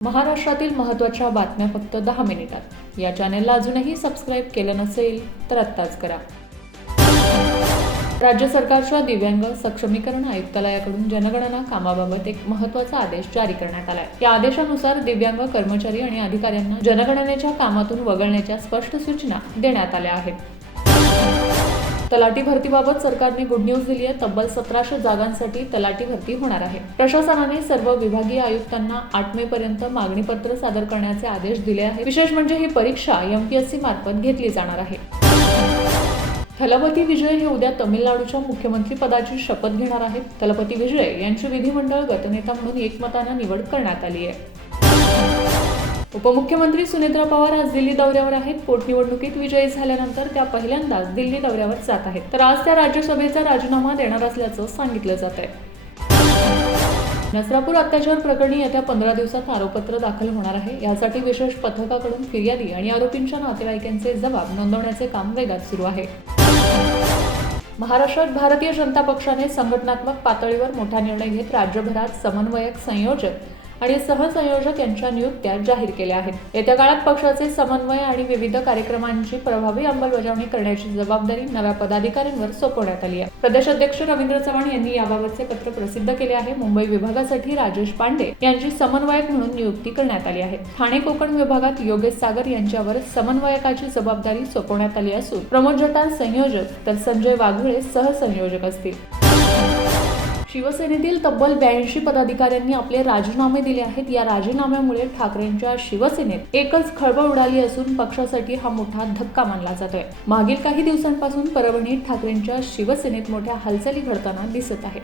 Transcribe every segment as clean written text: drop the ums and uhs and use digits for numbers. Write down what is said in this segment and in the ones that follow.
महाराष्ट्रातील महत्त्वाच्या बातम्या फक्त 10 मिनिटात. या चॅनेलला अजूनही सबस्क्राईब केलं नसेल तर आत्ताच करा. राज्य सरकारच्या दिव्यांग सक्षमीकरण आयुक्तालयाकडून जनगणना कामाबाबत एक महत्त्वाचा आदेश जारी करण्यात आलाय. या आदेशानुसार दिव्यांग कर्मचारी आणि अधिकाऱ्यांना जनगणनेच्या कामातून वगळण्याच्या स्पष्ट सूचना देण्यात आल्या आहेत. तलाठी भरतीबाबत सरकारने गुड न्यूज दिली आहे. तब्बल 1700 जागांसाठी तलाठी भरती होणार आहे. प्रशासनाने सर्व विभागीय आयुक्तांना 8 मे पर्यंत मागणीपत्र सादर करण्याचे आदेश दिले आहेत. विशेष म्हणजे ही परीक्षा MPSC मार्फत घेतली जाणार आहे. थलपती विजय हे उद्या तमिळनाडूच्या मुख्यमंत्री पदाची शपथ घेणार आहेत. थलपती विजय यांची विधिमंडळ गटनेता म्हणून एकमताने निवड करण्यात आली आहे. उपमुख्यमंत्री सुनेत्रा पवार आज दिल्ली दौऱ्यावर आहेत. पोटनिवडणुकीत विजयी झाल्यानंतर त्या पहिल्यांदाच दिल्ली दौऱ्यावर जात आहेत. तर आज त्या राज्यसभेचा राजीनामा देणार असल्याचं सांगितलं जात आहे. नसरापूर अत्याचार प्रकरणी येत्या 15 दिवसात आरोपपत्र दाखल होणार आहे. यासाठी विशेष पथकाकडून फिर्यादी आणि आरोपींच्या नातेवाईकांचे जबाब नोंदवण्याचे काम वेगात सुरू आहे. महाराष्ट्रात भारतीय जनता पक्षाने संघटनात्मक पातळीवर मोठा निर्णय घेत राज्यभरात समन्वयक, संयोजक आणि सहसंयोजक यांच्या नियुक्त्या जाहीर केल्या आहेत. येत्या काळात पक्षाचे समन्वय आणि विविध कार्यक्रमांची प्रभावी अंमलबजावणी करण्याची जबाबदारी नव्या पदाधिकाऱ्यांवर सोपवण्यात आली आहे. प्रदेश अध्यक्ष रवींद्र चव्हाण यांनी याबाबतचे पत्र प्रसिद्ध केले आहे. मुंबई विभागासाठी राजेश पांडे यांची समन्वयक म्हणून नियुक्ती करण्यात आली आहे. ठाणे कोकण विभागात योगेश सागर यांच्यावर समन्वयकाची जबाबदारी सोपवण्यात आली असून प्रमोद जतार संयोजक तर संजय वाघुळे सहसंयोजक असतील. शिवसेनेतील तब्बल 82 पदाधिकाऱ्यांनी आपले राजीनामे दिले आहेत. या राजीनाम्यामुळे ठाकरेंच्या शिवसेनेत एकच खळबळ उडाली असून पक्षासाठी हा मोठा धक्का मानला जातोय. मागील काही दिवसांपासून परभणीत ठाकरेंच्या शिवसेनेत मोठ्या हालचाली घडताना दिसत आहेत.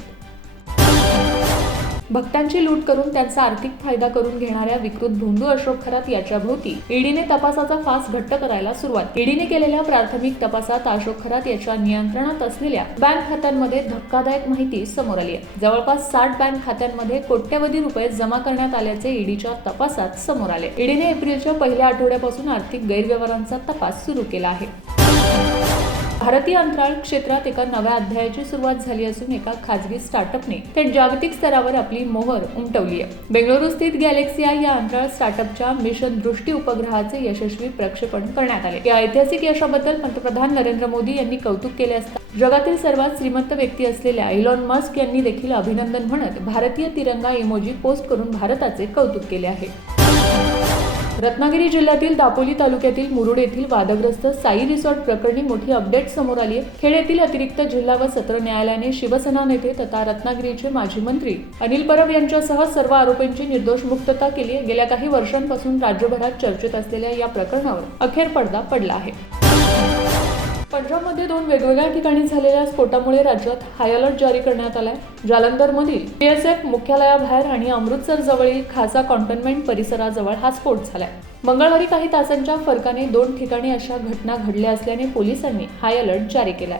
भक्तांची लूट करून त्यांचा आर्थिक फायदा करून घेणाऱ्या विकृत भोंदू अशोक खरात याच्या भोवती ईडीने तपासाचा फास घट्ट करायला सुरुवात. ईडीने केलेल्या प्राथमिक तपासात अशोक खरात याच्या नियंत्रणात असलेल्या बँक खात्यांमध्ये धक्कादायक माहिती समोर आली आहे. जवळपास 60 बँक खात्यांमध्ये कोट्यवधी रुपये जमा करण्यात आल्याचे ईडीच्या तपासात समोर आले. ईडीने एप्रिलच्या पहिल्या आठवड्यापासून आर्थिक गैरव्यवहारांचा तपास सुरू केला आहे. भारतीय अंतराळ क्षेत्रात एका नव्या अध्यायाची सुरुवात झाली असून एका खाजगी स्टार्टअपने थेट जागतिक स्तरावर आपली मोहर उमटवली आहे. बेंगळुरू स्थित गॅलेक्सिया या अंतराळ स्टार्टअपच्या मिशन दृष्टी उपग्रहाचे यशस्वी प्रक्षेपण करण्यात आले. या ऐतिहासिक यशाबद्दल पंतप्रधान नरेंद्र मोदी यांनी कौतुक केले असता जगातील सर्वात श्रीमंत व्यक्ती असलेल्या इलॉन मस्क यांनी देखील अभिनंदन म्हणत भारतीय तिरंगा इमोजी पोस्ट करून भारताचे कौतुक केले आहे. रत्नागिरी जिल्ह्यातील दापोली तालुक्यातील मुरुड येथील वादग्रस्त साई रिसॉर्ट प्रकरणी मोठी अपडेट समोर आली आहे. खेड येथील अतिरिक्त जिल्हा व सत्र न्यायालयाने शिवसेना नेते तथा रत्नागिरीचे माजी मंत्री अनिल परब यांच्यासह सर्व आरोपींची निर्दोष मुक्तता केली आहे. गेल्या काही वर्षांपासून राज्यभरात चर्चेत असलेल्या या प्रकरणावर अखेर पडदा पडला आहे. पंजाबमध्ये 2 वेगवेगळ्या ठिकाणी झालेल्या स्फोटामुळे राज्यात हाय अलर्ट जारी करण्यात आलाय. जालंधरमधील BSF मुख्यालयाबाहेर आणि अमृतसर जवळील खासा कॉन्टोनमेंट परिसराजवळ हा स्फोट झालाय. मंगळवारी काही तासांच्या फरकाने 2 ठिकाणी अशा घटना घडल्या असल्याने पोलिसांनी हाय अलर्ट जारी केलाय.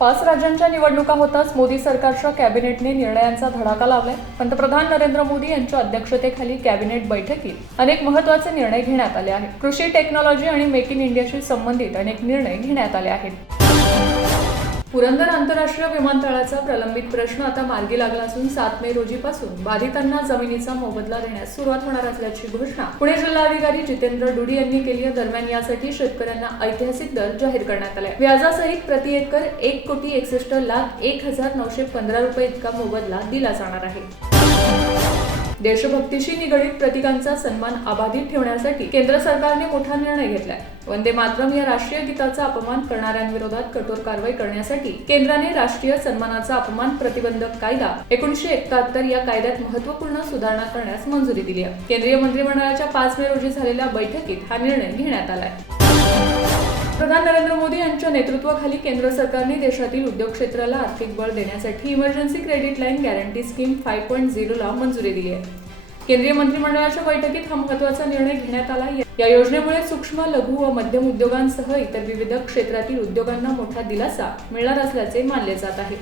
5 राज्यांच्या निवडणुका होताच मोदी सरकारच्या कॅबिनेटने निर्णयांचा धडाका लावलाय. पंतप्रधान नरेंद्र मोदी यांच्या अध्यक्षतेखाली कॅबिनेट बैठकीत अनेक महत्त्वाचे निर्णय घेण्यात आले आहेत. कृषी, टेक्नॉलॉजी आणि मेक इन इंडियाशी संबंधित अनेक निर्णय घेण्यात आले आहेत. पुरंदर आंतरराष्ट्रीय विमानतळाचा प्रलंबित प्रश्न आता मार्गी लागला असून 7 मे रोजीपासून बाधितांना जमिनीचा मोबदला देण्यास सुरुवात होणार असल्याची घोषणा पुणे जिल्हाधिकारी जितेंद्र डुडी यांनी केली आहे. दरम्यान यासाठी शेतकऱ्यांना ऐतिहासिक दर जाहीर करण्यात आले. व्याजासहित प्रति एकर 1,61,01,915 रुपये इतका मोबदला दिला जाणार आहे. देशभक्तीशी निगडीत प्रतीकांचा सन्मान अबाधित ठेवण्यासाठी केंद्र सरकारने मोठा निर्णय घेतलाय. वंदे मातरम या राष्ट्रीय गीताचा अपमान करणाऱ्यांविरोधात कठोर कारवाई करण्यासाठी केंद्राने राष्ट्रीय सन्मानाचा अपमान प्रतिबंधक कायदा 1971 या कायद्यात महत्त्वपूर्ण सुधारणा करण्यास मंजुरी दिली आहे. केंद्रीय मंत्रिमंडळाच्या 5 मे रोजी झालेल्या बैठकीत हा निर्णय घेण्यात आलाय. प्रधान नरेंद्र मोदी यांच्या नेतृत्वाखाली केंद्र सरकारने देशातील उद्योग क्षेत्राला आर्थिक बळ देण्यासाठी emergency credit line guarantee scheme 5.0 ला मंजुरी दिली आहे. केंद्रीय मंत्रिमंडळाच्या बैठकीत हा महत्त्वाचा निर्णय घेण्यात आला. या योजनेमुळे सूक्ष्म, लघु व मध्यम उद्योगांसह इतर विविध क्षेत्रातील उद्योगांना मोठा दिलासा मिळणार असल्याचे मानले जात आहे.